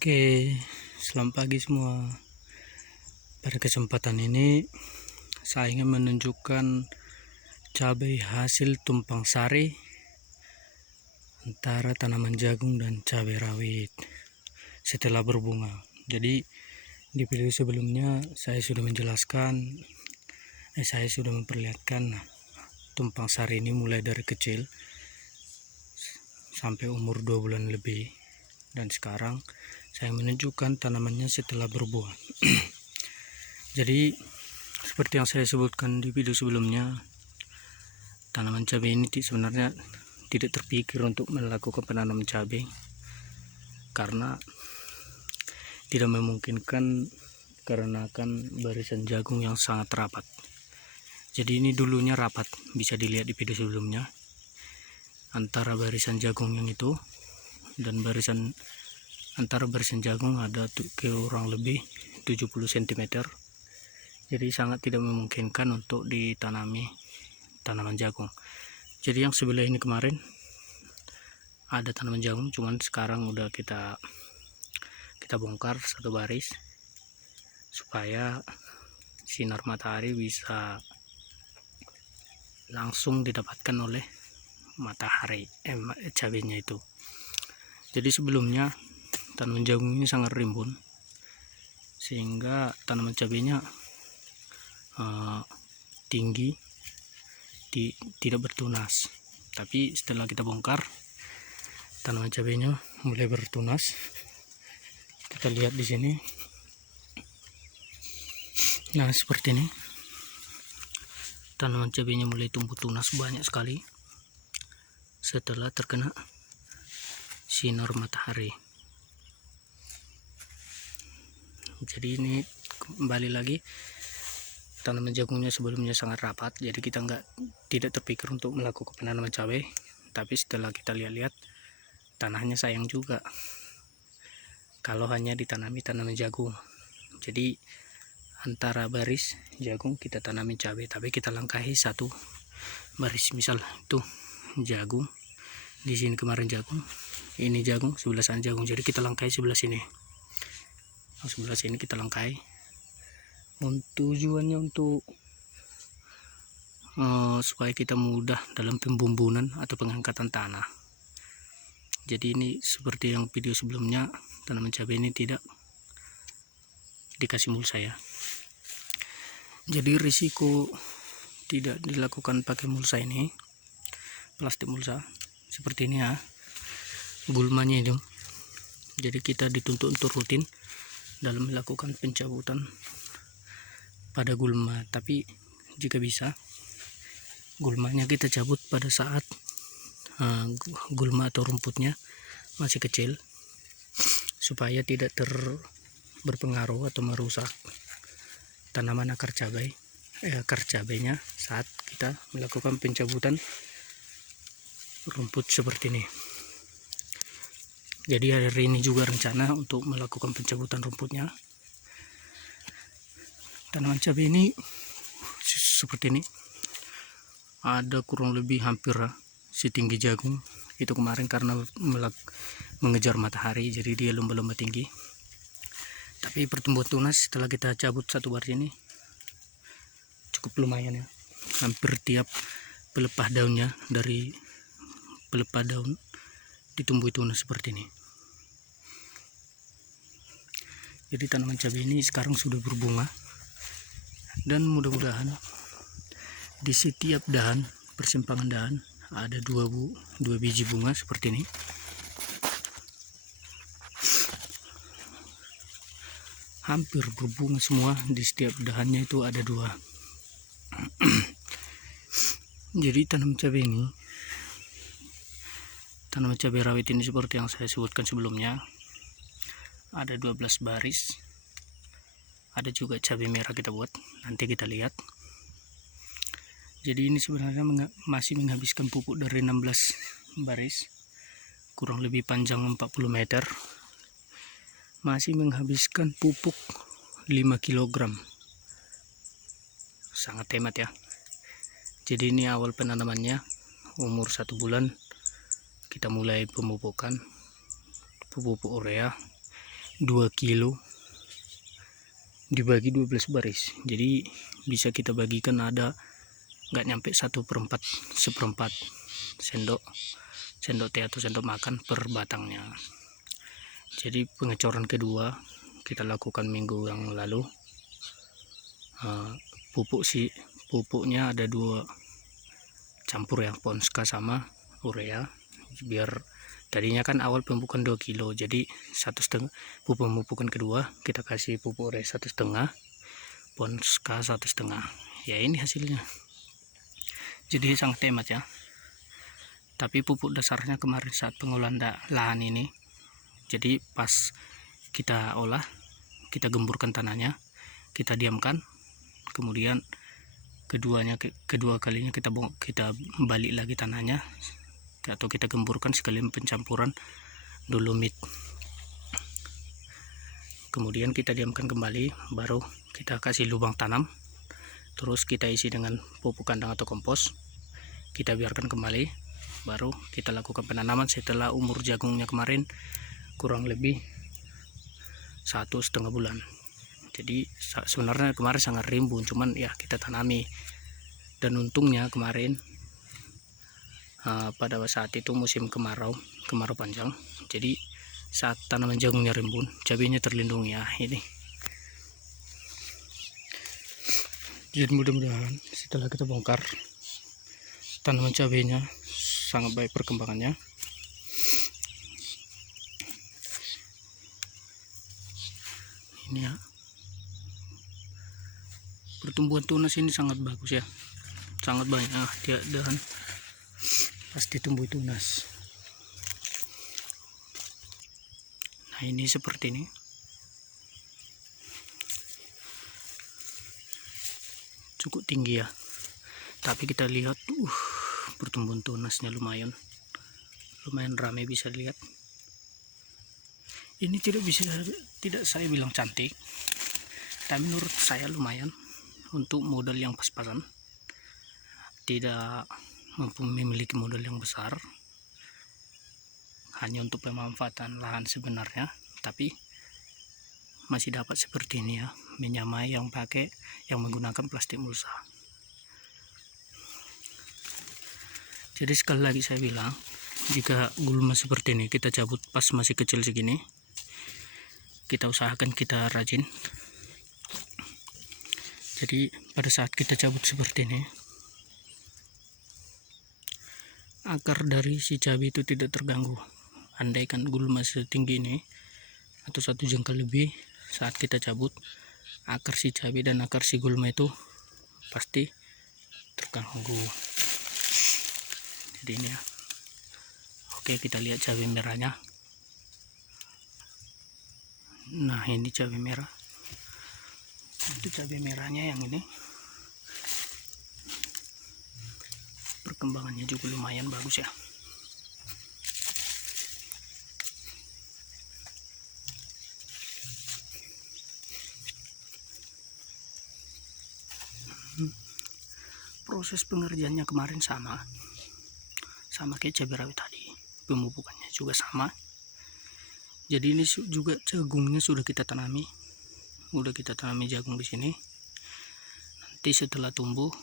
Oke, selamat pagi semua. Pada kesempatan ini saya ingin menunjukkan cabai hasil tumpang sari antara tanaman jagung dan cabai rawit setelah berbunga. Jadi di video sebelumnya saya sudah menjelaskan, saya sudah memperlihatkan tumpang sari ini mulai dari kecil sampai umur 2 bulan lebih, dan sekarang saya menunjukkan tanamannya setelah berbuah. Jadi seperti yang saya sebutkan di video sebelumnya, tanaman cabai ini sebenarnya tidak terpikir untuk melakukan penanaman cabai karena tidak memungkinkan, karena kan barisan jagung yang sangat rapat. Jadi ini dulunya rapat, bisa dilihat di video sebelumnya, antara barisan jagung yang itu dan antara barisan jagung ada kurang lebih 70 cm. Jadi sangat tidak memungkinkan untuk ditanami tanaman jagung. Jadi yang sebelah ini kemarin ada tanaman jagung, cuman sekarang udah kita bongkar satu baris supaya sinar matahari bisa langsung didapatkan oleh matahari cabenya itu. Jadi sebelumnya tanaman jagung ini sangat rimbun sehingga tanaman cabenya tinggi, tidak bertunas. Tapi setelah kita bongkar, tanaman cabenya mulai bertunas. Kita lihat di sini. Nah, seperti ini. Tanaman cabenya mulai tumbuh tunas banyak sekali setelah terkena sinar matahari. Jadi ini kembali lagi, tanaman jagungnya sebelumnya sangat rapat, jadi kita tidak terpikir untuk melakukan penanaman cabai. Tapi setelah kita lihat-lihat, tanahnya sayang juga kalau hanya ditanami tanaman jagung. Jadi antara baris jagung kita tanami cabai, tapi kita langkahi satu baris. Misal itu jagung, di sini kemarin jagung, ini jagung, sebelah sana jagung. Jadi kita langkahi sebelah sini. Sebelah sini kita langkahi. Tujuannya untuk supaya kita mudah dalam pembumbunan atau pengangkatan tanah. Jadi ini seperti yang video sebelumnya, tanaman cabai ini tidak dikasih mulsa ya. Jadi risiko tidak dilakukan pakai mulsa ini, plastik mulsa seperti ini ya, gulmanya itu. Jadi kita dituntut untuk rutin dalam melakukan pencabutan pada gulma. Tapi jika bisa, gulmanya kita cabut pada saat gulma atau rumputnya masih kecil, supaya tidak berpengaruh atau merusak tanaman akar cabainya saat kita melakukan pencabutan rumput seperti ini. Jadi hari ini juga rencana untuk melakukan pencabutan rumputnya. Tanaman cabai ini seperti ini, ada kurang lebih hampir setinggi jagung. Itu kemarin karena mengejar matahari, jadi dia lomba-lomba tinggi. Tapi pertumbuhan tunas setelah kita cabut satu baris ini cukup lumayan ya. Hampir tiap pelepah daunnya, dari pelepah daun ditumbuhi tunas seperti ini. Jadi tanaman cabai ini sekarang sudah berbunga, dan mudah-mudahan di setiap dahan, persimpangan dahan, ada dua biji bunga seperti ini. Hampir berbunga semua, di setiap dahannya itu ada 2. Jadi tanaman cabai rawit ini seperti yang saya sebutkan sebelumnya, ada 12 baris. Ada juga cabai merah kita buat, nanti kita lihat. Jadi ini sebenarnya masih menghabiskan pupuk dari 16 baris, kurang lebih panjang 40 meter. Masih menghabiskan pupuk 5 kg. Sangat hemat ya. Jadi ini awal penanamannya, umur 1 bulan kita mulai pemupukan pupuk urea 2 kilo dibagi 12 baris, jadi bisa kita bagikan ada nggak nyampe 1/4 seperempat sendok teh atau sendok makan per batangnya. Jadi pengecoran kedua kita lakukan minggu yang lalu. Pupuknya ada 2 campur ya, Ponska sama urea, biar tadinya kan awal pemupukan 2 kilo, jadi 1,5 pemupukan kedua kita kasih pupuk urea 1,5, Ponska 1,5. Ya ini hasilnya, jadi sangat hemat ya. Tapi pupuk dasarnya kemarin saat pengolahan lahan ini, jadi pas kita olah, kita gemburkan tanahnya, kita diamkan, kemudian kedua kalinya kita balik lagi tanahnya, atau kita gemburkan sekalian pencampuran dolomit, kemudian kita diamkan kembali, baru kita kasih lubang tanam, terus kita isi dengan pupuk kandang atau kompos, kita biarkan kembali, baru kita lakukan penanaman setelah umur jagungnya kemarin kurang lebih 1,5 bulan. Jadi sebenarnya kemarin sangat rimbun, cuman ya kita tanami, dan untungnya kemarin pada saat itu musim kemarau panjang, jadi saat tanaman jagungnya rimbun, cabenya terlindungi ya ini. Jadi mudah-mudahan setelah kita bongkar, tanaman cabenya sangat baik perkembangannya. Ini ya, pertumbuhan tunas ini sangat bagus ya, sangat banyak dan pasti tumbuh tunas. Nah ini seperti ini, cukup tinggi ya, tapi kita lihat pertumbuhan tunasnya lumayan ramai, bisa dilihat. Ini tidak saya bilang cantik, tapi menurut saya lumayan untuk modal yang pas-pasan, tidak memiliki modal yang besar, hanya untuk pemanfaatan lahan sebenarnya, tapi masih dapat seperti ini ya, menyamai yang menggunakan plastik mulsa. Jadi sekali lagi saya bilang, jika gulma seperti ini kita cabut pas masih kecil segini, kita usahakan kita rajin. Jadi pada saat kita cabut seperti ini, akar dari si cabai itu tidak terganggu. Andaikan gulma setinggi ini atau 1 jengkal lebih, saat kita cabut, akar si cabai dan akar si gulma itu pasti terganggu. Jadi ini ya. Oke, kita lihat cabai merahnya. Nah ini cabai merah, itu cabai merahnya yang ini, perkembangannya juga lumayan bagus ya. Proses pengerjaannya kemarin sama kayak cabai rawit tadi, pemupukannya juga sama. Jadi ini juga jagungnya sudah kita tanami jagung di sini. Nanti setelah tumbuh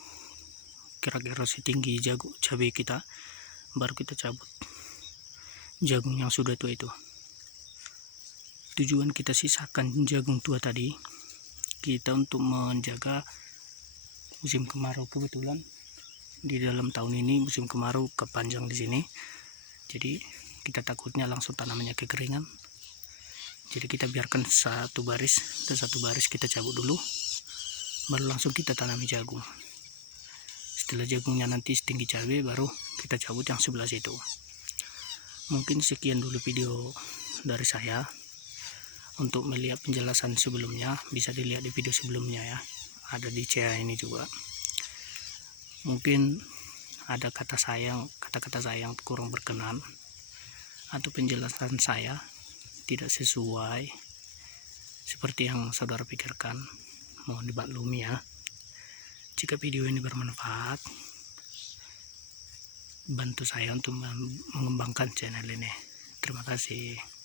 kira-kira setinggi jagung cabai kita, baru kita cabut jagung yang sudah tua itu. Tujuan kita sisakan jagung tua tadi, kita untuk menjaga musim kemarau. Kebetulan di dalam tahun ini musim kemarau kepanjang di sini, jadi kita takutnya langsung tanamannya kekeringan. Jadi kita biarkan 1 baris dan 1 baris kita cabut dulu, baru langsung kita tanami jagung. Setelah jagungnya nanti setinggi cabai, baru kita cabut yang sebelah situ. Mungkin sekian dulu video dari saya. Untuk melihat penjelasan sebelumnya bisa dilihat di video sebelumnya ya, ada di CA ini juga. Mungkin ada kata-kata saya yang kurang berkenan, atau penjelasan saya tidak sesuai seperti yang saudara pikirkan, mohon dimaklumi ya. Jika video ini bermanfaat, bantu saya untuk mengembangkan channel ini. Terima kasih.